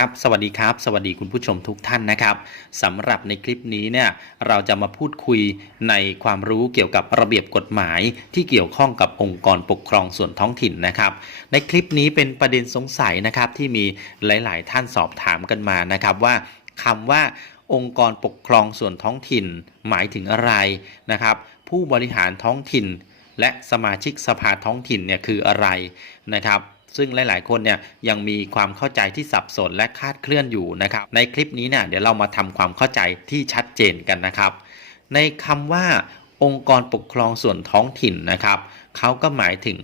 ครับสวัสดีครับ สวัสดีคุณผู้ชมทุกท่านนะครับสำหรับในคลิปนี้เนี่ยเราจะมาพูดคุยในความรู้เกี่ยวกับระเบียบกฎหมายที่เกี่ยวข้องกับองค์กรปกครองส่วนท้องถิ่นนะครับ ในคลิปนี้เป็นประเด็นสงสัยนะครับที่มีหลาย ๆ ท่านสอบถามกันมานะครับว่าคำว่าองค์กรปกครองส่วนท้องถิ่นหมายถึงอะไรนะครับ ผู้บริหารท้องถิ่น และสมาชิกสภาท้องถิ่นเนี่ยคืออะไรนะครับ ซึ่งหลาย ๆ คนเนี่ยยังมีความเข้าใจที่สับสนและคาดเคลื่อนอยู่นะครับ ในคลิปนี้เนี่ยเดี๋ยวเรามาทำความเข้าใจที่ชัดเจนกันนะครับ ในคำว่าองค์กรปกครองส่วนท้องถิ่นนะครับเขาก็หมายถึง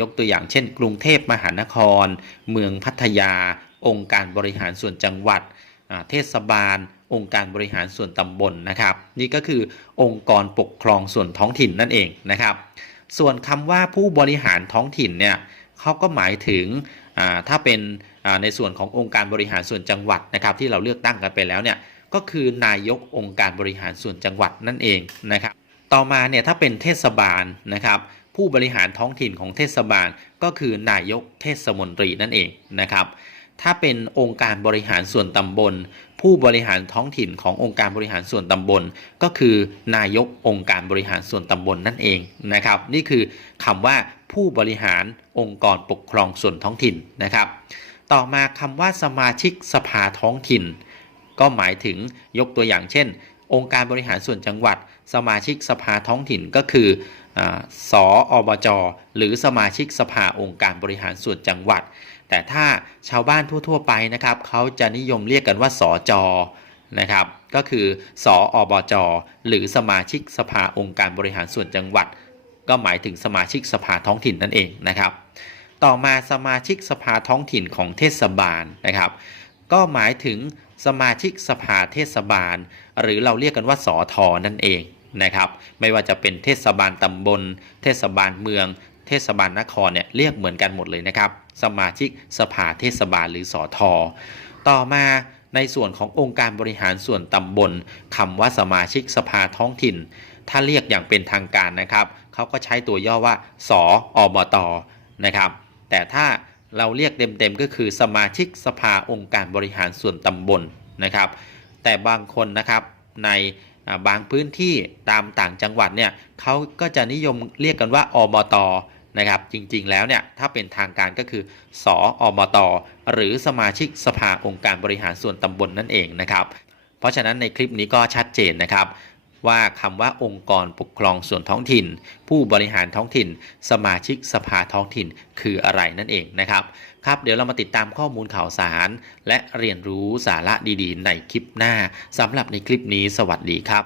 ยกตัวอย่างเช่น กรุงเทพมหานคร เมืองพัทยา องค์การบริหารส่วนจังหวัดเทศบาล องค์การบริหารส่วนตำบลนะครับ นี่ก็คือองค์กรปกครองส่วนท้องถิ่นนั่นเองนะครับ ส่วนคำว่าผู้บริหารท้องถิ่นเนี่ย เขาก็หมายถึงถ้าเป็นในส่วนขององค์การบริหารส่วนจังหวัดนะครับที่เราเลือกตั้งกันไปแล้วเนี่ยก็คือนายกองค์การบริหารส่วนจังหวัดนั่นเองนะครับต่อมาเนี่ยถ้าเป็นเทศบาลนะครับผู้บริหารท้องถิ่นของเทศบาลก็คือนายกเทศมนตรีนั่นเองนะครับถ้าเป็นองค์การบริหารส่วนตำบล ผู้บริหารท้องถิ่นขององค์การบริหารส่วนตำบล ก็คือนายกองค์การบริหารส่วนตำบลนั่นเองนะครับ นี่คือคำว่าผู้บริหารองค์กรปกครองส่วนท้องถิ่นนะครับ ต่อมาคำว่าสมาชิกสภาท้องถิ่น ก็หมายถึงยกตัวอย่างเช่น องค์การบริหารส่วนจังหวัด สมาชิกสภาท้องถิ่นก็คืออสออบจหรือสมาชิกสภาองค์การบริหารส่วนจังหวัด แต่ถ้าชาวบ้านทั่ว ๆ ไปนะครับเขาจะนิยมเรียกกันว่าสอจอนะครับก็คือสออบจหรือสมาชิกสภาองค์การบริหารส่วนจังหวัด ก็หมายถึงสมาชิกสภาท้องถิ่นนั่นเองนะครับ ต่อมาสมาชิกสภาท้องถิ่นของเทศบาลนะครับ ก็หมายถึงสมาชิกสภาเทศบาล หรือเราเรียกกันว่าสอทอนั่นเองนะครับ ไม่ว่าจะเป็นเทศบาลตำบล เทศบาลเมือง เทศบาลนครเนี่ยเรียกเหมือนกันหมดเลยนะครับ สมาชิกสภาเทศบาลหรือสอทอต่อมาในส่วนขององค์การบริหารส่วนตำบลคำว่าสมาชิกสภาท้องถิ่น ถ้าเรียกอย่างเป็นทางการนะครับเขาก็ใช้ตัวย่อว่าสออบตนะครับ แต่ถ้าเราเรียกเต็มๆก็คือสมาชิกสภาองค์การบริหารส่วนตำบลนะครับ แต่บางคนนะครับในบางพื้นที่ตามต่างจังหวัดเนี่ยเขาก็จะนิยมเรียกกันว่าอบต นะครับ จริงๆแล้วเนี่ยถ้าเป็นทางการก็คือ สออบตหรือสมาชิกสภาองค์การบริหารส่วนตำบลนั่นเองนะครับ เพราะฉะนั้นในคลิปนี้ก็ชัดเจนนะครับว่าคำว่าองค์กรปกครองส่วนท้องถิ่น ผู้บริหารท้องถิ่น สมาชิกสภาท้องถิ่นคืออะไรนั่นเองนะครับครับเดี๋ยวเรามาติดตามข้อมูลข่าวสาร และเรียนรู้สาระดีๆ ในคลิปหน้าสำหรับในคลิปนี้สวัสดีครับ